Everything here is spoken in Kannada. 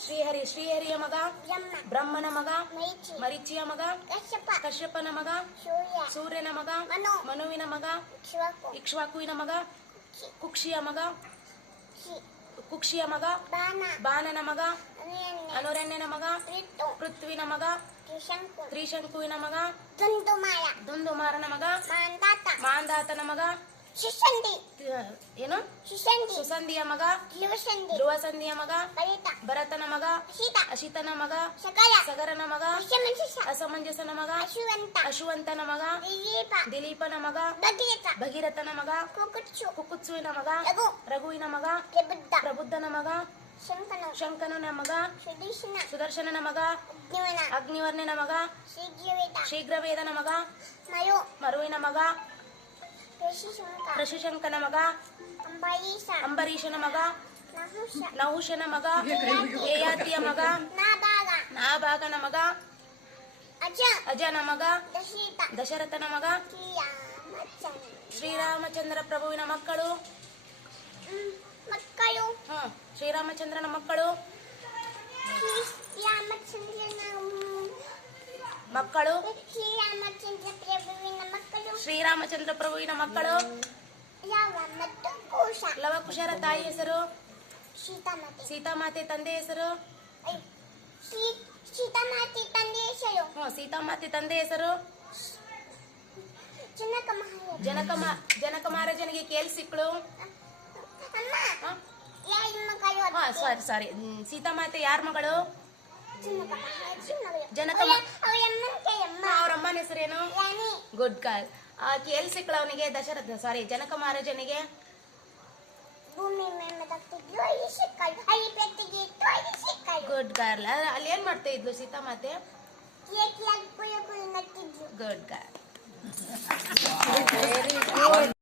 ಶ್ರೀಹರಿಯ ಮಗ ಬ್ರಹ್ಮನ ಮಗ ಮರೀಚಿಯ ಮಗ ಕಶ್ಯಪನ ಮಗ ಸೂರ್ಯನ ಮಗ ಮನುವಿನ ಮಗ ಇಕ್ಷ್ವಾಕುವಿನ ಮಗ ಕುಕ್ಷಿಯ ಮಗ ಬಾಣನ ಮಗ ಅನುರಣ್ಯನ ಮಗ ಪೃಥ್ವಿನ ಮಗ ತ್ರಿಶಂಕುವಿನ ಮಗ ದುಂದುಮಾರನ ಮಗ ಮಾಂಧಾತನ ಮಗ ಏನು ಸುಸಂಧಿಯ ಮಗ ಧ್ರುವಸಂಧಿಯ ಮಗ ಭರತನ ಮಗ ಅಶಿತನ ಮಗ ಸಗರನ ಮಗ ಅಸಮಂಜಸನ ಮಗ ಅಶುವಂತನ ಮಗ ದಿಲೀಪನ ಮಗ ಭಗೀರಥನ ಮಗ ಕುಕುತ್ಸುವಿನ ಮಗ ರಘುವಿನ ಮಗ ಪ್ರಬುದ್ಧನ ಮಗ ಶಂಕನನ ಮಗ ಸುದರ್ಶನನ ಮಗ ಅಗ್ನಿವರ್ಣನ ಮಗ ಶೀಘ್ರವೇದನ ಮಗ ಮರುವಿನ ಮಗ ಋಷಿಶಂಕನ ಮಗ ಅಂಬರೀಷನ ಮಗ ನಹುಷನ ಮಗ ಯಯಾತಿಯ ಮಗ ನಾಭಾಗನ ಮಗ ಅಜನ ಮಗ ದಶರಥನ ಮಗ ಶ್ರೀರಾಮಚಂದ್ರ ಪ್ರಭುವಿನ ಮಕ್ಕಳು ಶ್ರೀರಾಮಚಂದ್ರನ ಮಕ್ಕಳು ಶ್ರೀರಾಮಚಂದ್ರ ಪ್ರಭುವಿನ ಮಕ್ಕಳು ಲವಕುಶರ ತಾಯಿ ಹೆಸರು ಸೀತಾಮಾತೆ ತಂದೆ ಹೆಸರು ಸೀತಾಮಾತೆ ತಂದೆ ಹೆಸರು ಜನಕ ಮಹಾರಾಜನಿಗೆ ಕೇಳಿಸಿಕ್ಳು ಸಾರಿ ಸೀತಾಮಾತೆ ಯಾರ ಮಗಳು ಅವ್ರ ಅಮ್ಮನ ಹೆಸರೇನು ಗುಡ್ ಗರ್ಲ್ ಕೇಳಿಸಿಕ್ಳು ಅವನಿಗೆ ಜನಕ ಮಹಾರಾಜನಿಗೆ ಗುಡ್ ಗರ್ಲ್ ಅಲ್ಲಿ ಏನ್ ಮಾಡ್ತಾ ಇದ್ಲು ಸೀತಾಮಾತೆ ಗುಡ್ ಗರ್ಲ್